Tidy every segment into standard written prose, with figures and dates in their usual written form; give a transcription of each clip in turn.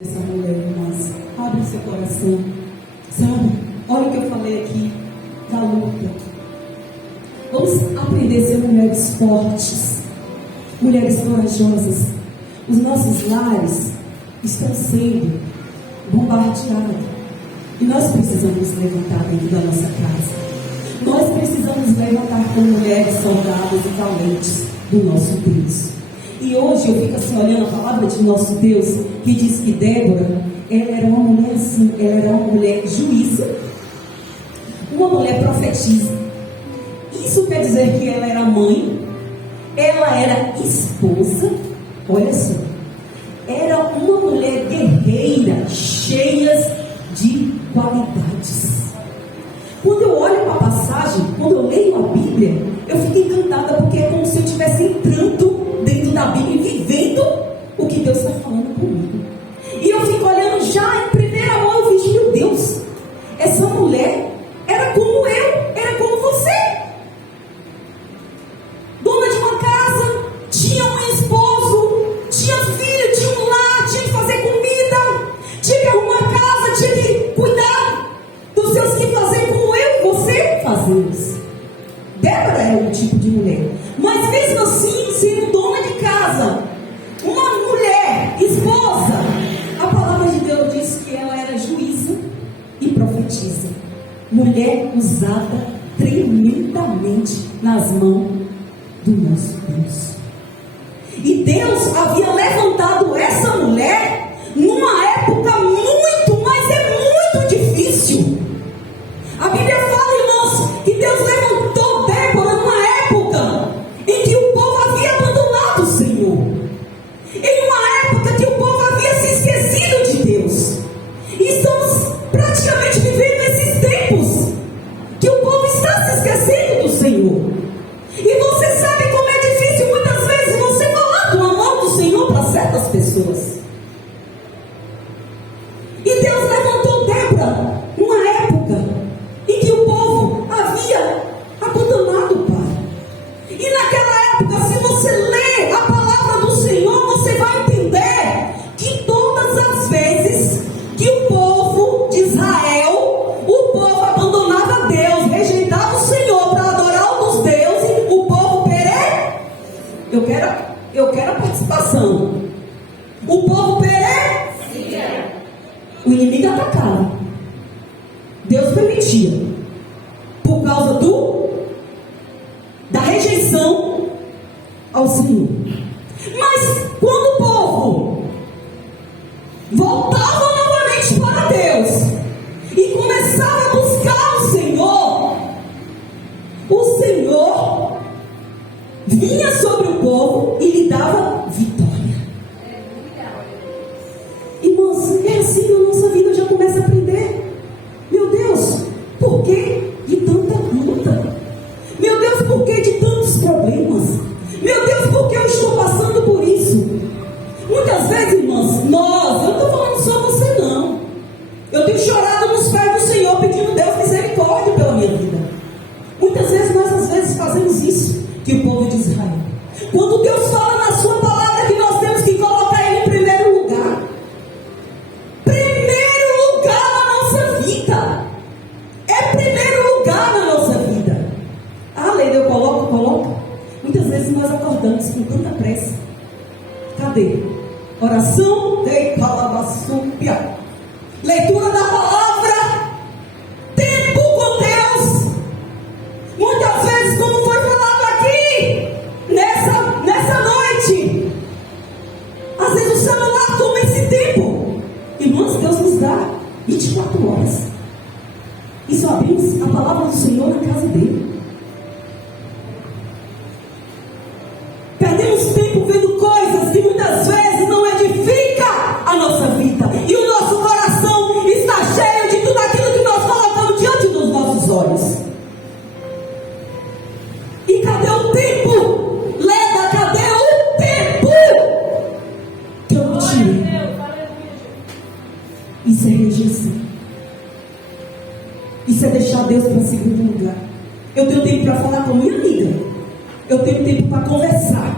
Essa mulher, irmãs, abre seu coração, sabe? Olha o que eu falei aqui da luta. Vamos aprender a ser mulheres fortes, mulheres corajosas. Os nossos lares estão sendo bombardeados e nós precisamos levantar dentro da nossa casa. Nós precisamos levantar como mulheres saudáveis e valentes do nosso Deus. E hoje eu fico assim olhando a palavra de nosso Deus, que diz que Débora, ela era uma mulher assim, ela era uma mulher juíza, uma mulher profetisa. Isso quer dizer que ela era mãe, ela era esposa, olha só, era uma mulher guerreira, cheia de qualidades. Quando eu olho para a passagem, quando eu leio a Bíblia, eu fico encantada, porque é como se eu estivesse entrando dentro da Bíblia e vivendo o que Deus está falando comigo. E eu fico olhando já em primeira mão, eu vejo, meu Deus, essa mulher era como eu, era como você. Dona de uma casa, tinha um esposo, tinha filho, tinha um lar, tinha que fazer comida, tinha que arrumar a casa, tinha que cuidar dos seus que fazer como eu e você fazemos. Débora era um tipo de mulher, mas mesmo assim, sendo dona de casa, uma mulher, esposa, a palavra de Deus diz que ela era juíza e profetisa, mulher usada tremendamente nas mãos do nosso Deus. E Deus havia levantado essa mulher numa época muito, mas é muito difícil. A Bíblia fala, irmãos, que Deus levantou Débora numa época em que o povo havia abandonado o Senhor, em uma época que o povo havia se esquecido de Deus. E estamos praticamente vivendo esses tempos que o povo está se esquecendo do Senhor. E você sabe como é difícil muitas vezes você falar do amor do Senhor para certas pessoas. E Deus levantou Débora numa época em que o povo havia abandonado o Pai. E naquela época, se você ler a palavra do Senhor, você vai entender que todas as vezes que o povo de Israel, o povo abandonava Deus, rejeitava o Senhor para adorar outros deuses, o povo eu quero a participação. O povo o inimigo atacava. Deus permitia, por causa da rejeição ao Senhor. Mas quando o povo voltava novamente para Deus e começava a buscar o Senhor vinha sobre o povo e lhe dava vitória. Irmãos, é assim na nossa vida, já começa a aprender. Meu Deus, por que de tanta luta? Meu Deus, por que de tantos problemas? Meu Deus, por que eu estou passando por isso? Muitas vezes, irmãos, eu não estou falando só você não. Eu tenho chorado nos pés do Senhor, pedindo Deus misericórdia pela minha vida. Muitas vezes nós às vezes fazemos isso, que o povo de Israel. Quando Deus fala na sua palavra que nós temos que colocar Ele em primeiro lugar. Primeiro lugar na nossa vida. É primeiro lugar na nossa vida. Ah, Leila, eu coloco. Muitas vezes nós acordamos com tanta pressa. Cadê? Oração, leitura da palavra, tempo com Deus. Muitas vezes, como foi falado aqui, nessa noite, às vezes o celular toma esse tempo. Irmãos, Deus nos dá 24 horas. E só abrimos a palavra do Senhor na casa dele. Perdemos tempo vendo coisas que muitas vezes não edificam a nossa vida. E o nosso coração está cheio de tudo aquilo que nós colocamos diante dos nossos olhos. E cadê o tempo? Leda, cadê o tempo que eu não tirei? Isso é rejeição. Isso é deixar Deus para segundo lugar. Eu tenho tempo para falar com minha amiga. Eu tenho tempo para conversar.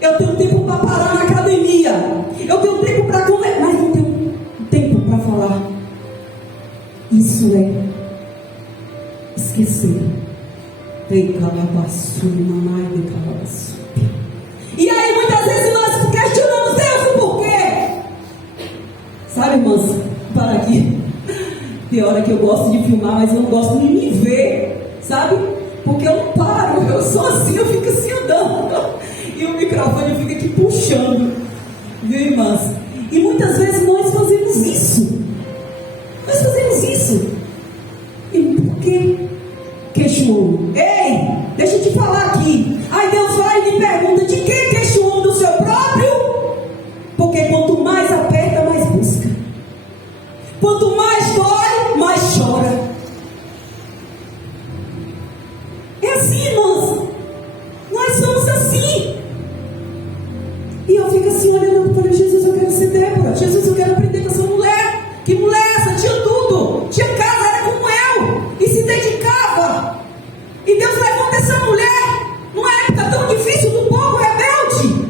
Eu tenho tempo para parar na academia. Eu tenho tempo para conversar esquecer. E aí muitas vezes nós questionamos Deus o porquê. Sabe, irmãs, para aqui. Tem hora que eu gosto de filmar, mas eu não gosto de me ver, sabe? Porque eu não paro, eu sou assim, eu fico assim andando. E o microfone fica aqui puxando. Viu, irmãs? E muitas vezes nós fazemos isso. Nós fazemos isso. E por quê? Queixo. Ei, deixa eu te falar aqui. Aí Deus vai e me pergunta: de quem queixo? Do seu próprio? Porque quanto mais aperta, mais busca. Quanto mais dói, mais chora. É assim, irmãos. Nós somos assim. E eu fico assim olhando, eu falei: Jesus, eu quero ser Débora. Jesus, eu quero aprender com essa mulher. Que mulher é essa? Tinha tudo. Tinha casa, era como eu. E se dedicava. E Deus levanta essa mulher numa época tão difícil do povo rebelde.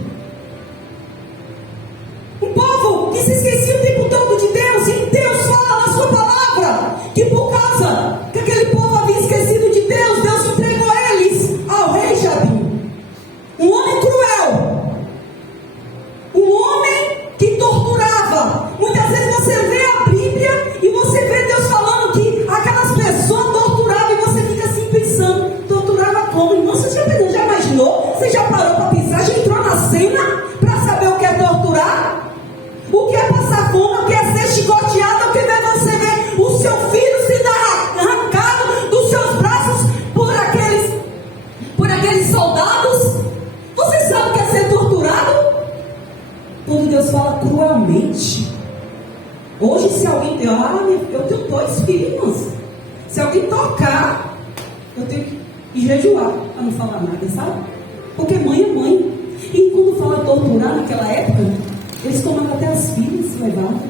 Um povo que se esquecia o tempo todo de Deus. E Deus fala na sua palavra que por causa que aquele povo havia esquecido de Deus, Deus entregou eles ao rei Jabim. Um homem cruel. Um homem que torturava. Muitas vezes você vê a Bíblia e você vê Deus falando que aquelas pessoas torturavam e você fica assim pensando: torturava como? Irmão, você já imaginou? Você já parou para pensar? Já entrou na cena para saber o que é torturar? O que é passar fome? O que é ser chicoteado? O que é você ver o seu filho se dar arrancado dos seus braços por aqueles soldados? Você sabe o que é ser torturado? Quando Deus fala cruelmente. Hoje, se alguém... eu tenho 2 filhos. Se alguém tocar, eu tenho que jejuar para não falar nada, sabe? Porque mãe é mãe. E quando fala torturar naquela época, eles tomavam até as filhas, levavam.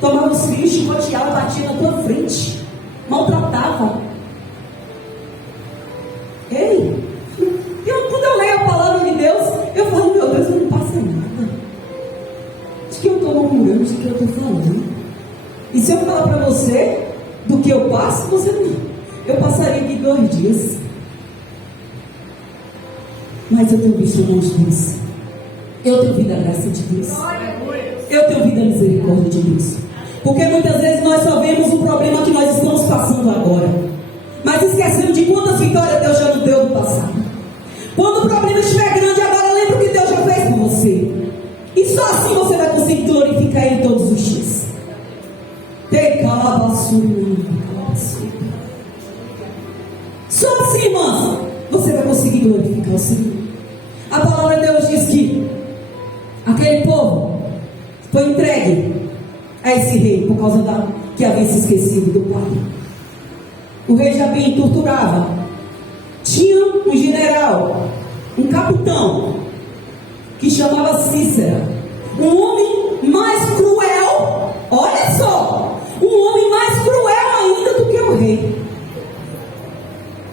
Tomavam os filhos, chicoteavam, batiam na tua frente. Maltratavam. Ei! Quando eu leio a palavra de Deus, eu falo: meu Deus, não passa nada. De que eu estou murmurando, de que eu estou falando. E se eu falar para você do que eu passo, você não. Eu passaria aqui 2 dias. Mas eu tenho visto a mão de Deus. Eu tenho visto a graça de Deus. Eu tenho visto a misericórdia de Deus. Porque muitas vezes nós só vemos o problema que nós estamos passando agora. Mas esquecemos de quantas vitórias Deus já nos deu no passado. Quando o problema estiver grande, agora lembra o que Deus já fez por você. E só assim você vai conseguir glorificar Ele todos os dias. Só assim, irmãs, você vai conseguir glorificar o Senhor. A palavra de Deus diz que aquele povo foi entregue a esse rei por causa que havia se esquecido do pai. O rei Jabim torturava. Tinha um general, um capitão, que chamava Cícera. Um homem mais cruel. Olha só, um homem mais cruel ainda do que o rei.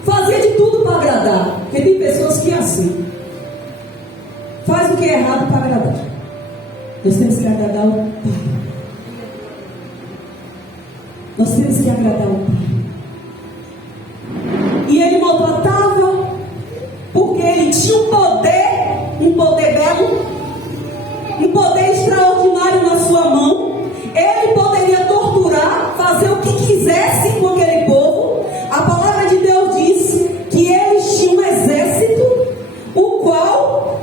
Fazia de tudo para agradar. Porque tem pessoas que é assim. Faz o que é errado para agradar. Nós temos que agradar o Pai. Nós temos que agradar o Pai. E ele maltratava porque ele tinha um poder belo, um poder extraordinário na sua mão. Ele poderia torturar, fazer o que quisesse com aquele povo. A palavra de Deus diz que eles tinham um exército, o qual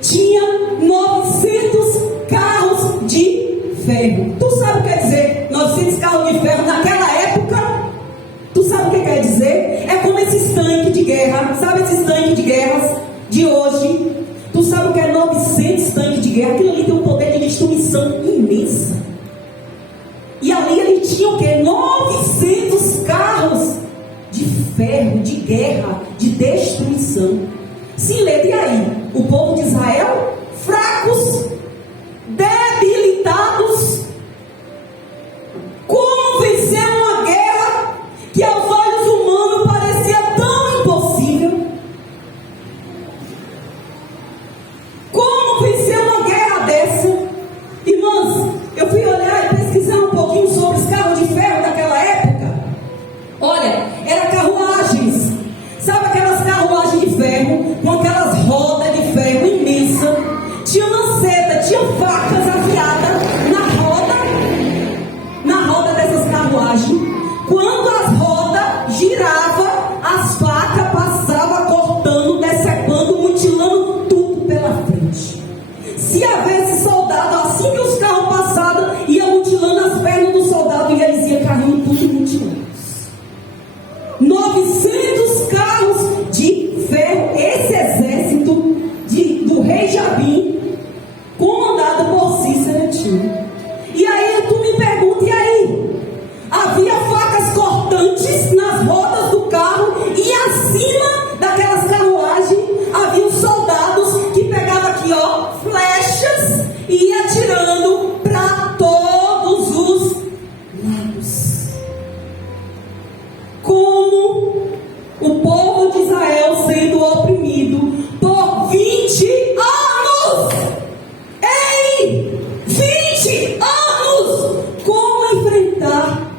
tinha 900 carros de ferro. Tu sabe o que quer dizer 900 carros de ferro naquela época? Tu sabe o que quer dizer? É como esses tanques de guerra. Sabe esses tanques de guerras de hoje? Tu sabe o que é 900 tanques de guerra? Aquilo ali tem um poder de destruição imensa. E ali ele tinha o que? 900 carros de ferro, de guerra, de destruição. Sim, lê, e aí? O povo de Israel, fracos, debilitados. Como vencer uma guerra que aos olhos humanos parecia tão impossível? Como vencer uma guerra dessa? Irmãs, eu fui olhar e pesquisar um pouquinho sobre os carros de ferro daquela época. Olha, era 20 anos! Como enfrentar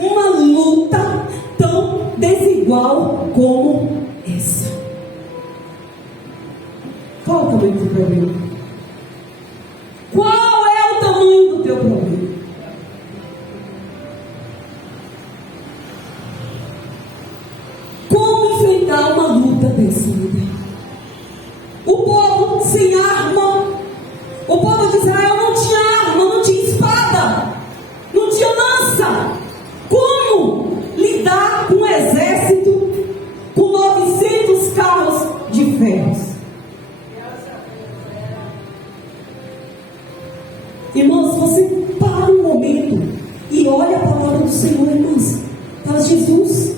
uma luta tão desigual como essa? Qual é o tamanho do problema? Qual é o tamanho do teu problema? Como enfrentar uma luta dessa mulher? O povo sem arma, o povo de Israel não tinha arma, não tinha espada, não tinha lança. Como lidar com um exército com 900 carros de ferros? Irmãos, você para um momento e olha a palavra do Senhor, irmãos. Fala, Jesus,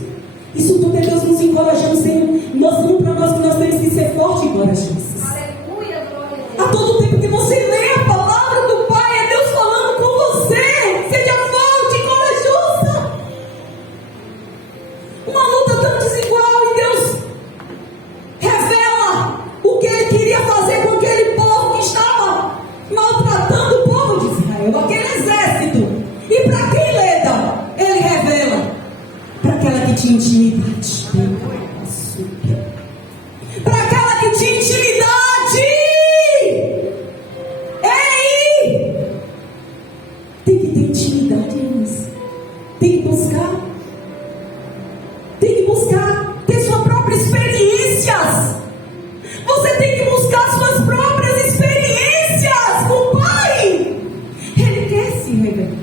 isso tudo é Deus nos encorajando, Senhor, mostrando para nós que nós temos que ser fortes e corajosos. Aleluia, glória a Deus. A todo tempo que você lê a palavra do Pai, é Deus falando com você. Seja forte e corajosa. Uma luta tão desigual e Deus revela o que Ele queria fazer com aquele povo que estava maltratando o povo de Israel, aquele exército. E para quem leda, Ele revela para aquela que tinha intimidade. Para aquela que tinha intimidade. Ei! Tem que ter intimidade, irmãos. Tem que buscar. Tem que buscar ter suas próprias experiências. Você tem que buscar suas próprias experiências com o Pai. Ele quer se revelar.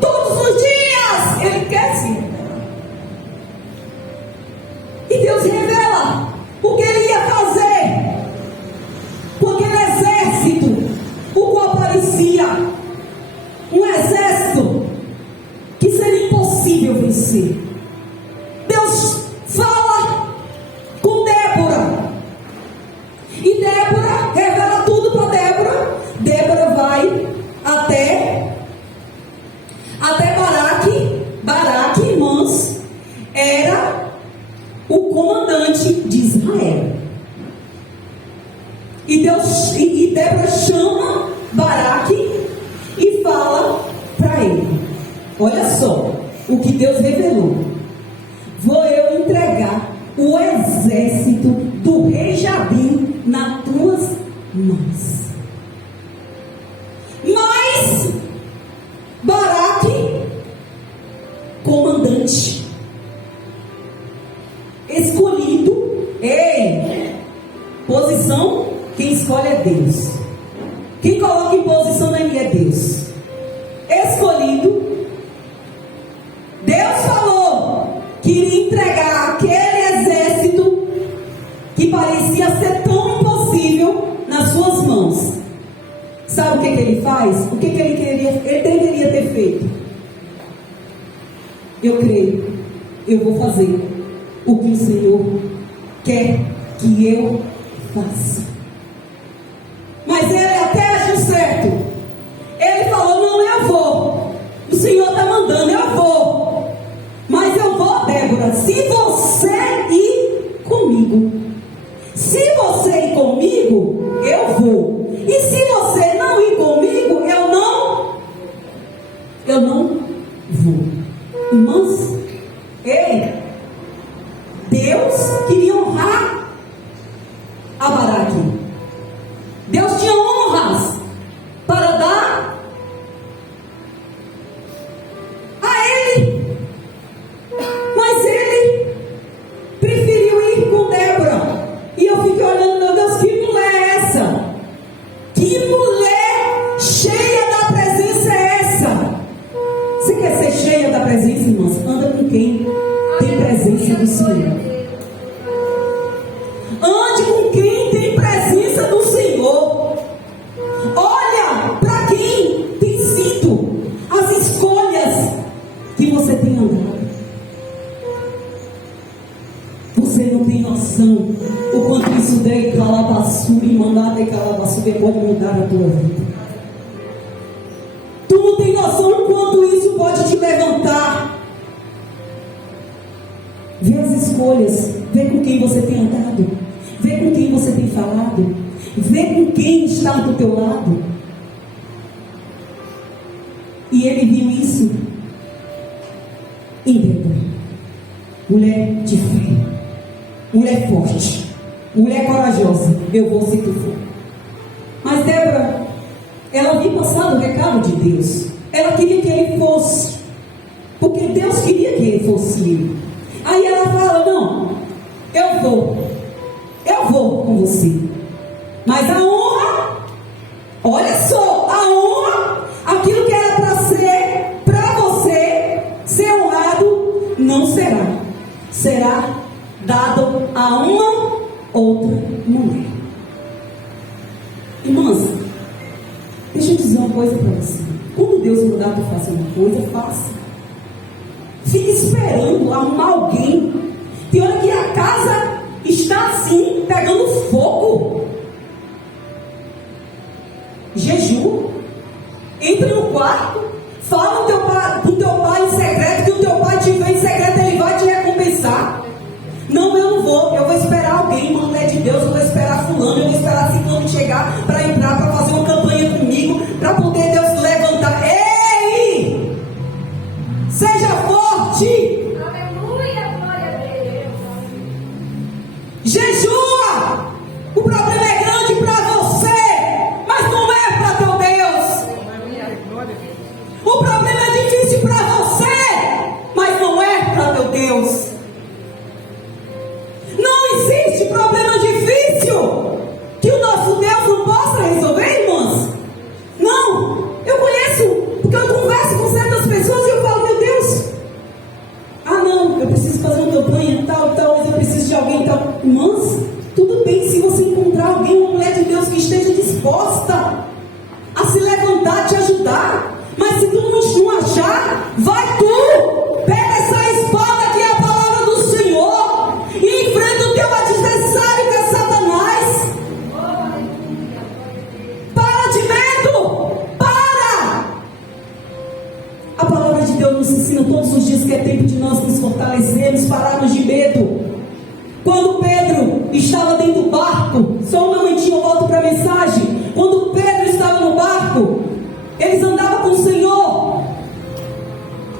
Todos os dias Ele quer se revelar. E Deus revela o que Ele ia fazer com aquele exército, o qual parecia um exército que seria impossível vencer. Deus fala com Débora, e Débora revela tudo para Débora. Débora vai até Baraque, irmãos, era o comandante de Israel. E Débora chama Baraque e fala para ele: olha só o que Deus revelou. Vou eu entregar o exército do rei Jabim nas tuas mãos. Mas Baraque, comandante escolhido, posição, quem escolhe é Deus. Quem coloca em posição na minha é Deus. Escolhido, Deus falou que iria entregar aquele exército que parecia ser tão impossível nas suas mãos. Sabe o que ele faz? O que ele deveria ter feito? Eu creio, eu vou fazer o que o Senhor quer que eu faça. Mas ele até achou certo. Ele falou: não, eu vou. O Senhor está mandando, eu vou. Mas eu vou, Débora, se você ir comigo. Se você ir comigo, eu vou. E se você não ir comigo, eu não vou. Irmãos, Deus queria honrar a Baraque. Deus tinha honras para dar a ele. Mas ele preferiu ir com Débora. E eu fiquei olhando: meu Deus, que mulher é essa? Que mulher cheia da presença é essa? Você quer ser cheia da presença, irmãos? Anda com quem tem presença do Senhor. Ande com quem tem presença do Senhor. Olha para quem tem sido as escolhas que você tem andado. Você não tem noção o quanto isso daí calabaçu e mandar de calabaçu pode mudar a tua vida. Tu não tem noção o quanto isso pode te levantar. Vê as escolhas, vê com quem você tem andado, vê com quem você tem falado, vê com quem está do teu lado. E ele viu isso em Débora. Mulher de fé, mulher forte, mulher corajosa. Eu vou se tu for. Mas Débora, ela havia passado o recado de Deus. Ela queria que ele fosse, porque Deus queria que ele fosse livre. Aí ela fala: não, eu vou com você. Mas a honra, olha só, a honra, aquilo que era para você ser honrado, não será. Será dado a uma outra mulher. Irmãs, deixa eu dizer uma coisa para você. Quando Deus mandar tu fazer uma coisa, faça. Fique esperando arrumar alguém. Tem hora que a casa está assim, pegando fogo. Jejum. Entra no quarto. Fala com teu pai em secreto, que o teu pai te vê em secreto, ele vai te recompensar. Não, eu não vou. Eu vou esperar alguém, mulher de Deus. Eu vou esperar fulano, eu vou esperar ciclano chegar para entrar, para fazer uma campanha comigo, para poder Deus levantar. Ei! Seja forte! Aleluia, glória a Deus. Jejua! O problema é grande para você, mas não é para teu Deus. O problema é difícil para você, mas não é para teu Deus. Não existe problema difícil que o nosso Deus não possa resolver, irmãs. Não, eu conheço, porque eu converso com certas pessoas e eu falo: meu Deus, não, eu preciso fazer uma campanha tal, mas eu preciso de alguém tal. Irmãs, tudo bem se você encontrar alguém, uma mulher de Deus que esteja disposta a se levantar, te ajudar. Mas se tu não achar, vai tu, pega essa espada que é a palavra do Senhor e enfrenta o teu adversário, que é Satanás. Para de medo, para. A palavra de Deus nos ensina todos os dias que é tempo de nós nos fortalecermos, pararmos de medo. Quando Pedro estava dentro do barco, só um momentinho eu volto para a mensagem. Quando Pedro estava no barco, eles andavam com o Senhor,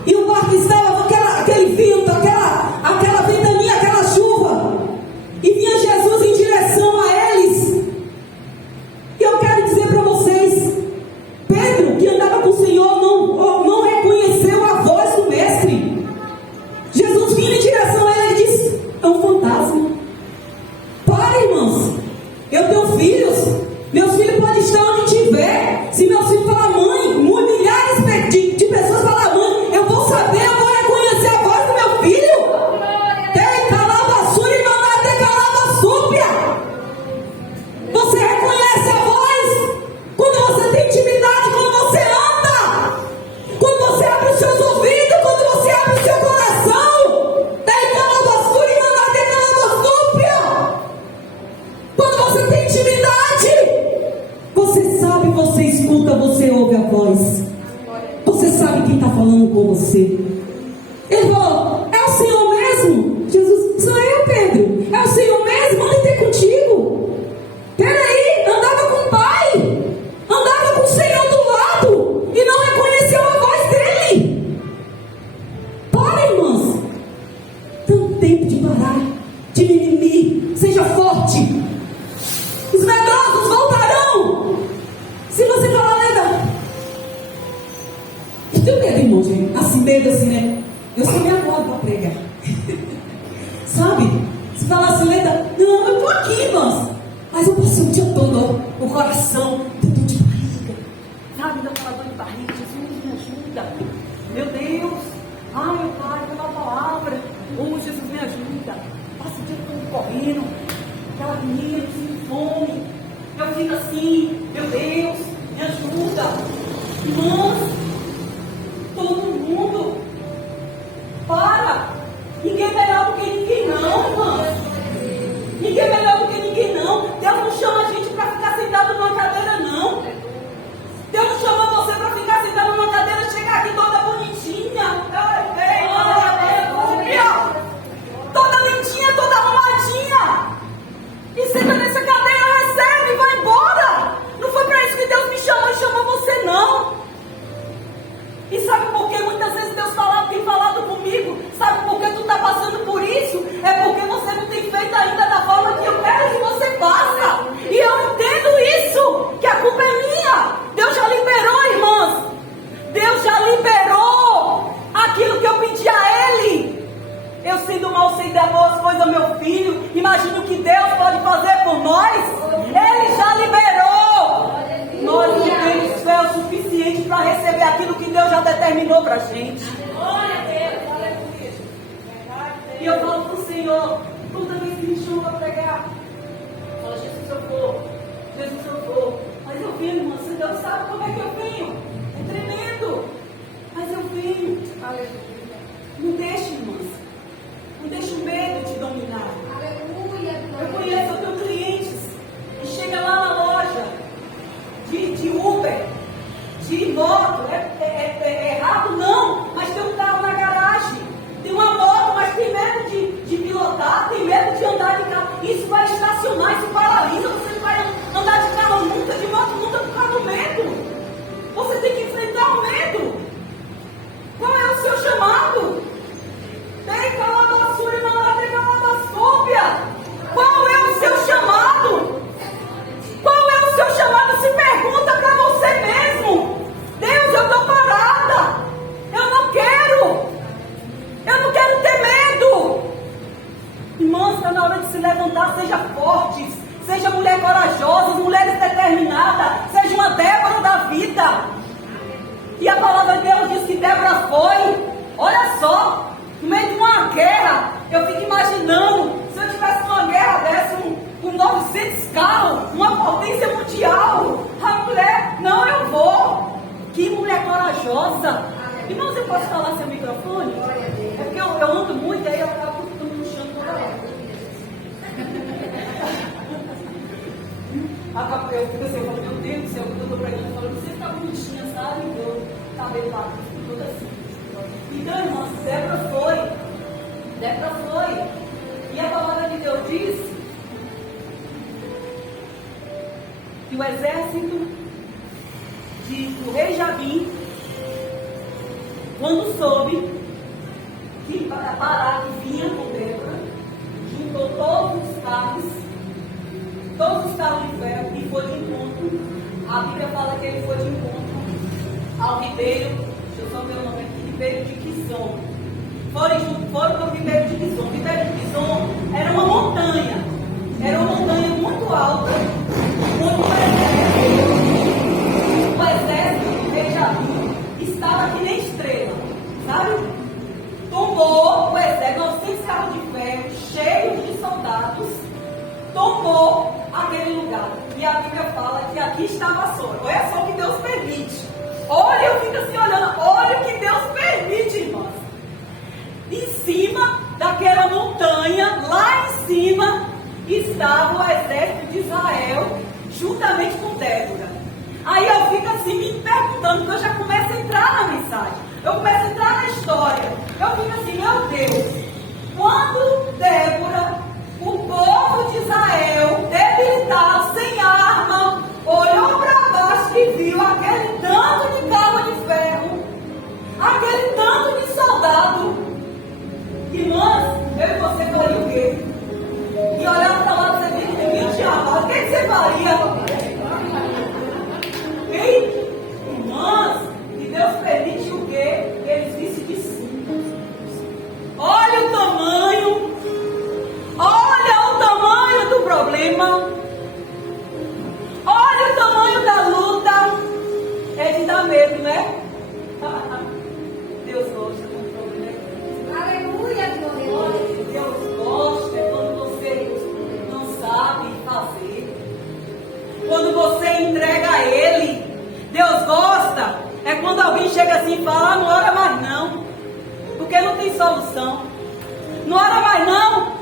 e o barco estava com aquele vento, aquela ventania, aquela chuva, e vinha Jesus em direção a eles. E eu quero dizer para vocês, Pedro, que andava com o Senhor, não reconheceu a voz do mestre. Jesus vinha em direção a ele e disse: é um fantasma. Para, irmãos, eu tenho filhos, meus filhos podem estar onde estiver. Se meus filhos falar mãe, milhares de pessoas falar mãe, eu vou saber, eu vou reconhecer a voz do meu filho. Você reconhece a voz quando você tem intimidade, quando você anda, quando você abre os seus ouvidos, quando você abre o seu coração. Quando você tem intimidade, você sabe, você escuta, você ouve a voz. Você sabe quem está falando com você. Ele falou: é o Senhor mesmo? Jesus: sou eu, Pedro. É o Senhor mesmo? Manda ter contigo. Peraí, andava com o Pai, andava com o Senhor do lado e não reconheceu a voz dele. Para, irmãs. Tanto tempo de parar, de mimimi. Seja forte. Os medrosos voltarão. Se você falar, Leda, eu tenho medo, irmão, gente. Assim, medo assim, né? Eu sou minha avó para pregar. Sabe? Se falar assim, Leda, não, eu tô aqui, irmãs. Mas eu passei o dia todo, o coração, dor de barriga. Sabe, ainda fala dor de barriga. Jesus, me ajuda. Meu Deus. Ai, meu Pai, pela palavra. Oh, Jesus, me ajuda. Passa o dia todo correndo. Aquela menina sem fome. Eu fico assim, meu Deus, me ajuda. Irmãos, todo mundo, para. Ninguém é melhor do que ninguém não, irmãos. Ninguém é melhor do que ninguém não. Deus não chama a gente para ficar sentado numa cadeira, não. Deus não chama você para ficar sentado numa cadeira, chegar aqui toda bonitinha. Toda lindinha, toda arrumadinha. E senta nessa cadeira, recebe e vai embora. Não foi para isso que Deus me chamou e chamou você, não. receber aquilo que Deus já determinou para a gente. Glória a Deus, aleluia. E eu falo para o Senhor, toda vez que me chama para pregar, fala, Jesus, eu vou. Jesus, eu vou. Mas eu venho, irmã, se Deus sabe como é que eu venho. É tremendo. Mas eu venho. Aleluia. Não deixe, irmãs. Não deixe o medo te dominar. Aleluia. Eu conheço, eu tenho clientes que chegam lá na loja de Uber, de moto. É errado? Não. Mas tem um carro na garagem. Tem uma moto, mas tem medo de pilotar, tem medo de andar de carro. Isso vai estacionar, isso paralisa. Você não vai andar de carro nunca, de moto nunca, por causa do medo. Você tem que enfrentar o medo. Qual é o seu chamado? Tem calabasura e não tem calabasúbia. Qual é o seu chamado? Qual é o seu chamado? Se pergunta para você mesmo. Deus, eu estou parada. Eu não quero. Eu não quero ter medo. Irmãos, está na hora de se levantar. Seja fortes. Seja mulher corajosa, mulheres determinadas. Seja uma Débora da vida. E a palavra de Deus diz que Débora foi. Olha só. No meio de uma guerra. Eu fico imaginando. Se eu tivesse uma guerra dessa com 900 carros. Uma potência mundial. A mulher, não, eu vou. Que mulher corajosa. Irmãos, eu posso falar sem microfone? É porque eu ando muito e aí eu acabo puxando toda hora. Eu fico assim, eu falo, meu Deus do céu, quando eu estou pregando, eu falo, você fica bonitinha, sabe? Eu cabelo lá, tudo assim. Então, irmãos, Débora foi. E a palavra de Deus diz que o exército do rei Jabim, quando soube que Baraque vinha com Débora, juntou todos os carros de ferro e foi de encontro. A Bíblia fala que ele foi de encontro ao ribeiro, deixa eu só ver o nome aqui, ribeiro de Quizon. Foram para o ribeiro de Quizon. O ribeiro de Quizon era uma montanha muito alta, onde o exército do rei Jabim estava que nem estrela, sabe? Tomou o exército, 900 carros de ferro, cheios de soldados, tomou aquele lugar. E a Bíblia fala que aqui estava a Sora. Olha só o que Deus permite. Olha, eu fico assim olhando, olha o que Deus permite, irmãos. Em cima daquela montanha, lá em cima, estava o exército de Israel, juntamente com Débora. Aí eu fico assim me perguntando, porque eu já começo a entrar na mensagem. Eu começo a entrar na história. Eu fico assim, meu Deus, quando Débora, o povo de Israel, debilitado, sem arma, olhou para baixo e viu aquele tanto de cabo de ferro, aquele tanto de soldado. Irmãs, eu e você faria o quê? E olhar para lá e dizer, meu diabo, o que você faria? Ei, irmãs, e Deus permite o quê? Que eles vissem de cima. Olha o tamanho do problema. Olha o tamanho da luta. É de dar medo, né? Deus gosta quando o problema é grande. Aleluia, glória. Deus gosta quando você não sabe fazer. Quando você entrega a Ele. Deus gosta é quando alguém chega assim e fala, não ora mais não. Porque não tem solução. Não ora mais não.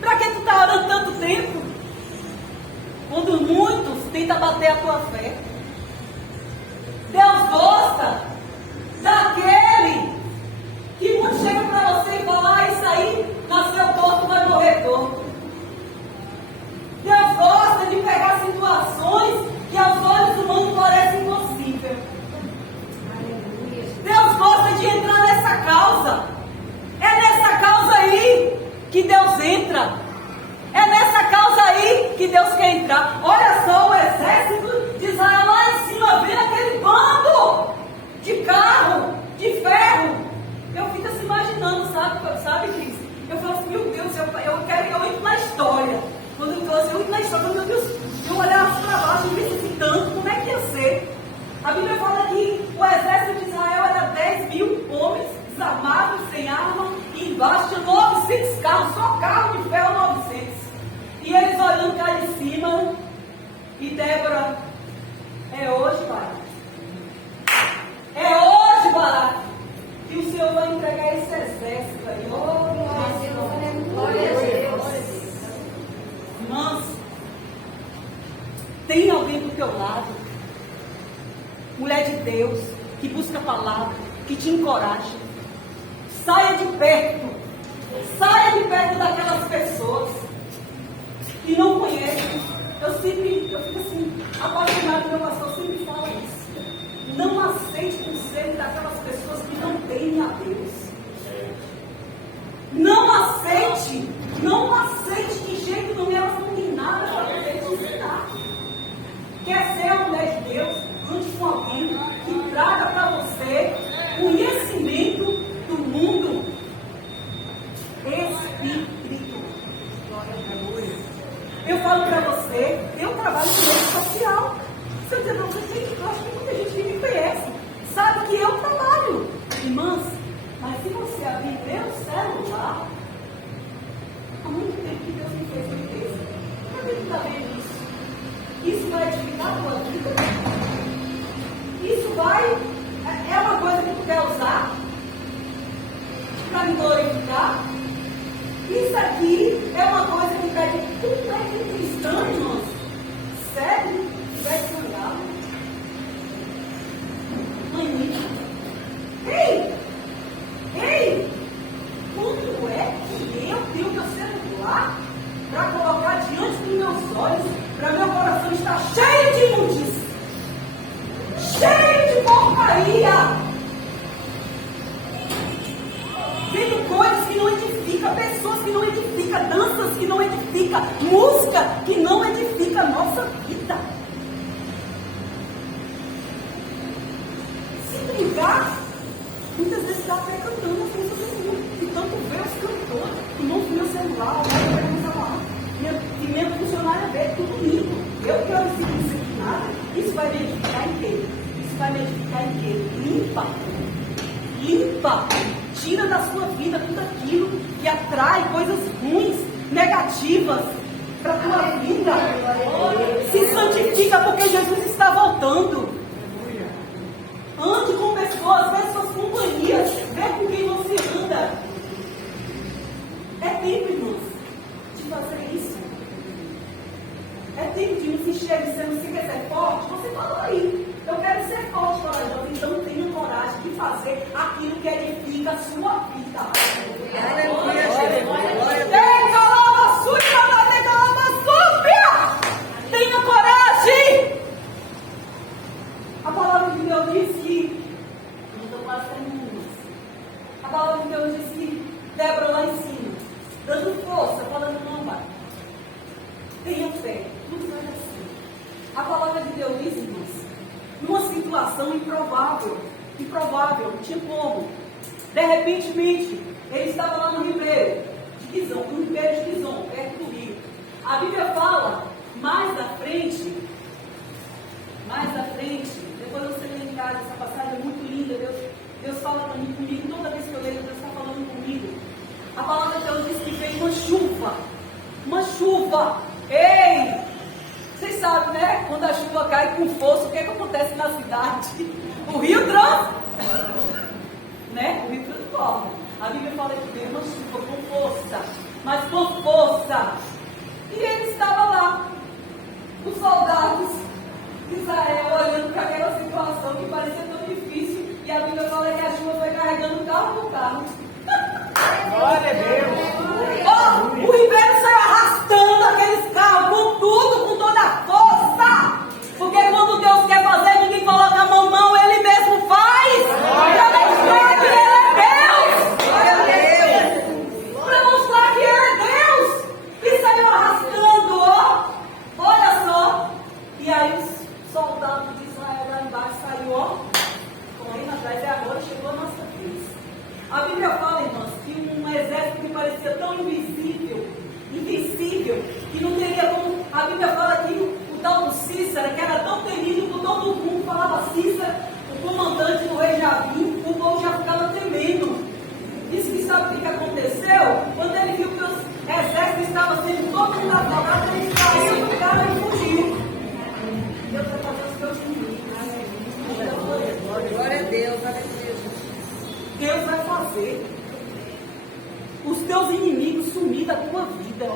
Para que tu está orando tanto tempo? Quando muitos tentam bater a tua fé. Deus gosta daquele que muito chega para você e fala, isso aí nasceu torto, vai morrer torto. Deus gosta de pegar situações que aos olhos humanos parecem impossíveis. Deus gosta de entrar nessa causa. É nessa causa aí que Deus entra. É nessa causa aí que Deus quer entrar. Olha só o exército de Israel lá em cima, vendo aquele bando de carro, de ferro. Eu fico assim imaginando, sabe, Cris? Eu falo assim, meu Deus, eu entro na história. Quando eu entro na história, meu Deus, eu olhava para baixo e pensei assim, tanto, como é que ia ser? A Bíblia fala que o exército Deus, que busca a palavra, que te encoraja. Saia de perto daquelas pessoas que não conhecem. Eu fico assim, apaixonada, meu pastor sempre fala isso. Não aceite conselho daquelas pessoas que não temem a Deus. Não aceite de jeito nenhum, elas não têm nada para poder te ensinar. Quer ser a mulher de Deus, ande com alguém que traga para você conhecimento do mundo espírito. Eu falo para você, eu trabalho com rede social. Você diz, não, eu acho que muita gente me conhece, sabe que eu trabalho. Irmãs, mas se você abrir meu celular, há muito tempo que Deus me fez riqueza. Cadê que está vendo isso? Isso vai edificar a tua vida? Isso é uma coisa que tu quer usar para me glorificar? Isso aqui é uma coisa que pede completamente cristã, irmãos. Sério? Vai se olhar. Maninha. Ei! Quando é que eu tenho meu celular para colocar diante dos meus olhos, para meu coração estar cheio de imundícia, cheio de porcaria, vendo coisas que não edificam, pessoas que não edificam, danças que não edificam, música que não edifica a nossa vida. Se brincar, muitas vezes está até cantando na frente do mundo. E tanto ver os cantores, que não vi meu celular, minha funcionária vê tudo limpo. Eu quero seguir nada. Isso vai me edificar em quê? Isso vai me edificar em quê? Limpa. Tira da sua vida tudo aquilo que atrai coisas ruins, negativas para a tua vida. Se santifica porque Jesus está voltando. Ande com pessoas, vê suas companhias, vê com quem você anda. É tempo, irmãos, de fazer isso. É tempo de não se encher dizendo, se quer ser forte, você falou aí. Eu quero ser forte, corajoso. Então tenha coragem de fazer aquilo que edifica a sua vida. Tenha coragem. A palavra de Deus diz que, eu estou quase terminando. A palavra de Deus diz que Débora lá em cima, dando força, falando, não, vai. Tenha fé, tudo vai dar certo. A palavra de Deus diz, irmãos, numa situação improvável, não tinha como. De repente, ele estava lá no ribeiro de Gizom, perto do rio. A Bíblia fala, mais à frente, depois você lê em casa, essa passagem é muito linda, Deus fala também comigo, toda vez que eu leio, Deus está falando comigo. A palavra de Deus diz que veio uma chuva. Ei! Vocês sabem, né? Quando a chuva cai com força, o que acontece na cidade? O rio né? O rio transforma. A Bíblia fala que veio uma chuva com força, mas com força. E ele estava lá, os soldados de Israel, olhando para aquela situação que parecia tão difícil, e a Bíblia fala que a chuva foi carregando carro por carro. Glória a Deus! O ribeiro saiu arrastando aqueles carros com tudo, com toda a força. Porque quando Deus quer fazer, ninguém coloca a mão, não, Ele mesmo faz. Para mostrar que Ele é Deus. Para mostrar que Ele é Deus. E saiu arrastando, olha só. E aí os soldados de Israel lá embaixo saiu, correndo atrás, e agora chegou a nossa vez. A Bíblia fala, irmãos, que um exército que parecia tão invisível, que não teria como. A Bíblia fala que o tal do Cícera, que era tão terrível que todo mundo falava Cícera, o comandante do rei Jabim, o povo já ficava tremendo. Diz que sabe o que aconteceu? Quando ele viu que os exércitos estavam sendo todo mundo afogado, ele saiu do carro e fugiu. Deus vai fazer os seus inimigos. Glória a Deus, Deus vai fazer os teus inimigos sumir da tua vida.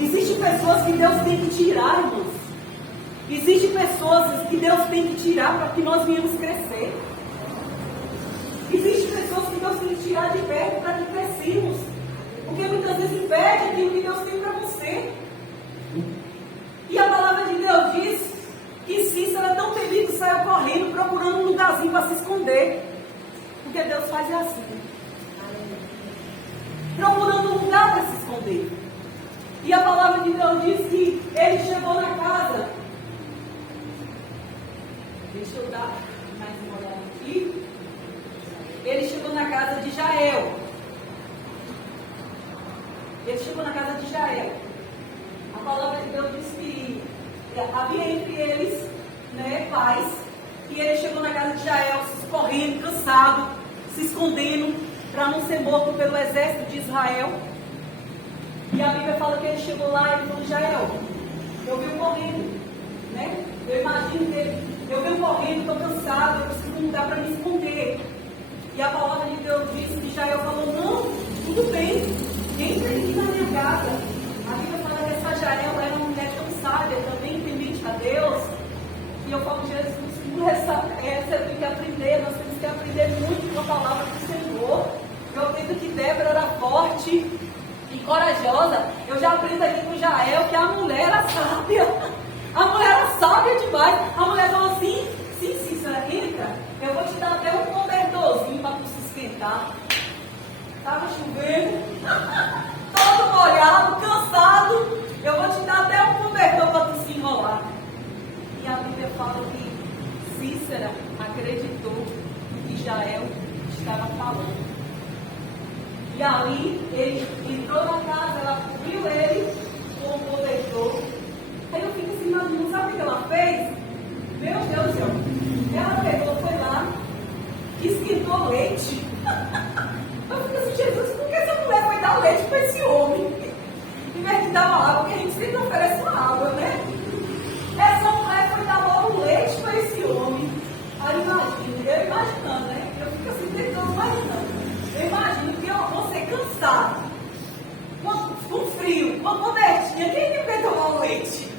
Existem pessoas que Deus tem que tirar, irmãos. Existem pessoas que Deus tem que tirar para que nós venhamos crescer. Existem pessoas que Deus tem que tirar de perto para que cresçamos. Porque muitas vezes impede aquilo que Deus tem para você. E a palavra de Deus diz que Cícera, tão temido, saiu correndo, procurando um lugarzinho para se esconder. Porque Deus faz assim. Procurando um lugar para se esconder. E a palavra de Deus diz que ele chegou na casa. Deixa eu dar mais uma olhada aqui. Ele chegou na casa de Jael. Ele chegou na casa de Jael. A palavra de Deus diz que havia entre eles, paz. E ele chegou na casa de Jael, correndo, cansado, se escondendo, para não ser morto pelo exército de Israel. E a Bíblia fala que ele chegou lá e ele falou: Jael, eu venho correndo, Eu imagino que eu venho correndo, estou cansado, eu preciso de um lugar para me esconder. E a palavra de Deus diz que Jael falou: não, tudo bem, entra aqui na minha casa. A Bíblia fala que essa Jael era uma mulher tão sábia, também temente a Deus. E eu falo: Jesus, essa tem que aprender, nós temos que aprender muito com a palavra do Senhor. Eu aprendo que Débora era forte e corajosa. Eu já aprendo aqui com Jael que a mulher era sábia. A mulher era sábia demais. A mulher falou assim: sim, Cícera, entra. Eu vou te dar até um cobertorzinho para tu se esquentar. Estava chovendo, todo molhado, cansado. Eu vou te dar até um cobertor para tu se enrolar. E a Bíblia fala que Cícera acreditou no que Jael estava falando. E ali ele entrou na casa, ela cobriu ele com o cobertor. Aí eu fico assim, imaginando, sabe o que ela fez? Meu Deus do céu. Ela pegou, foi lá, esquentou leite. Eu fico assim: Jesus, por que essa mulher foi dar leite para esse homem? Em vez de dar uma água, porque a gente sempre oferece uma água, Essa mulher foi dar logo leite para esse homem. Aí eu imaginando, Eu fico assim, tentando imaginando. Eu imagino que eu vou ser cansado, com frio, com cobertinha. Quem que vai tomar o leite?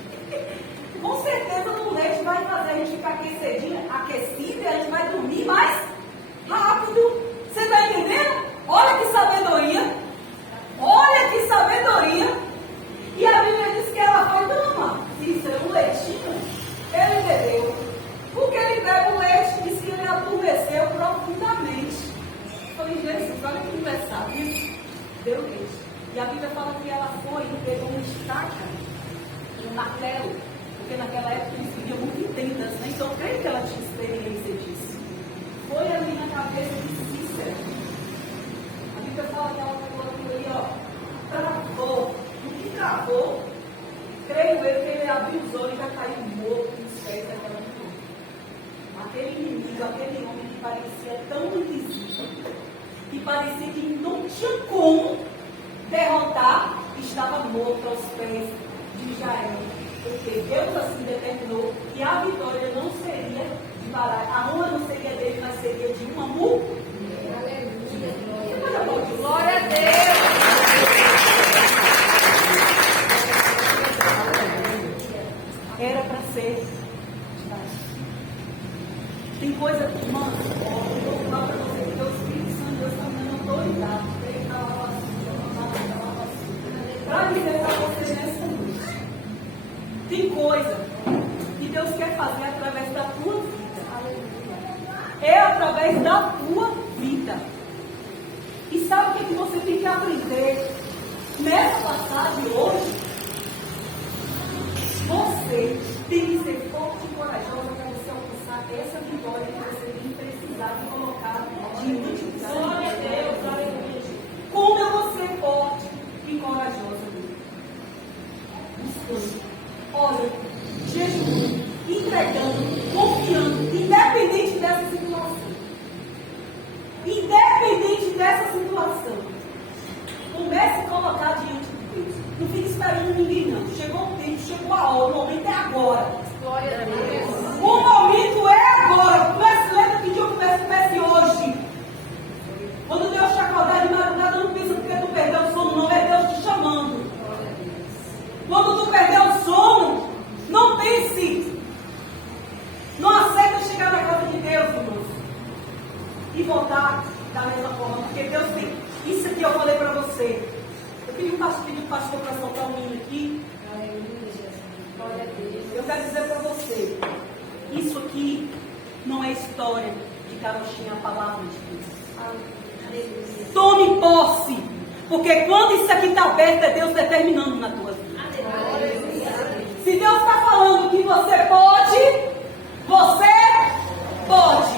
Com certeza o leite vai fazer a gente ficar aquecido, e a gente vai dormir mais rápido. Você está entendendo? Olha que sabedoria. Olha que sabedoria. E a Bíblia diz que ela foi tomar Cícera um leitinho. Ele bebeu. Porque ele bebe o leite, diz que ele adormeceu profundamente. Eu falei: Jesus, olha que engraçado isso. Deu leite. E a Bíblia fala que ela foi e pegou uma estaca, um martelo. Porque naquela época eles viviam muito tendas, Então eu creio que ela tinha experiência disso. Foi ali na cabeça de Cícera. A Bíblia fala que ela pegou aquilo ali, travou. O que travou? Creio eu que ele abriu os olhos e já caiu morto nos pés daquela mulher. Aquele inimigo, aquele homem que parecia tão invisível, que parecia que não tinha como derrotar, estava morto aos pés de Jael. Porque Deus assim determinou que a vitória não seria de Baraque, a honra não seria dele, mas seria de uma mulher. Aleluia. Glória a Deus. Era para ser. Tem coisa, irmãos, eu vou falar para vocês que o Espírito Santo de Deus está me dando autoridade. Ele estava assim, para dizer para vocês nessa noite. Tem coisa que Deus quer fazer através da tua vida. É através da tua vida. E sabe o que você tem que aprender nessa passagem hoje? Você tem que ser forte e corajosa para você alcançar essa vitória que você tem precisado colocar diante de Deus. Glória a Deus, aleluia. Como eu vou ser forte e corajosa? Buscando, olha, Jesus, entregando, confiando, independente dessa situação. Independente dessa situação. Comece a colocar diante de Deus. Não fique esperando ninguém, não. Chegou o tempo, chegou a hora, o momento é agora. Glória a Deus. O momento é agora. Comece voltar da mesma forma, porque Deus tem. Isso aqui eu falei para você. Eu pedi um pastor para soltar um hino aqui. Eu quero dizer para você, isso aqui não é história de carochinha, a palavra de Deus. Tome posse, porque quando isso aqui está aberto, é Deus determinando na tua vida. Se Deus está falando que você pode, você pode.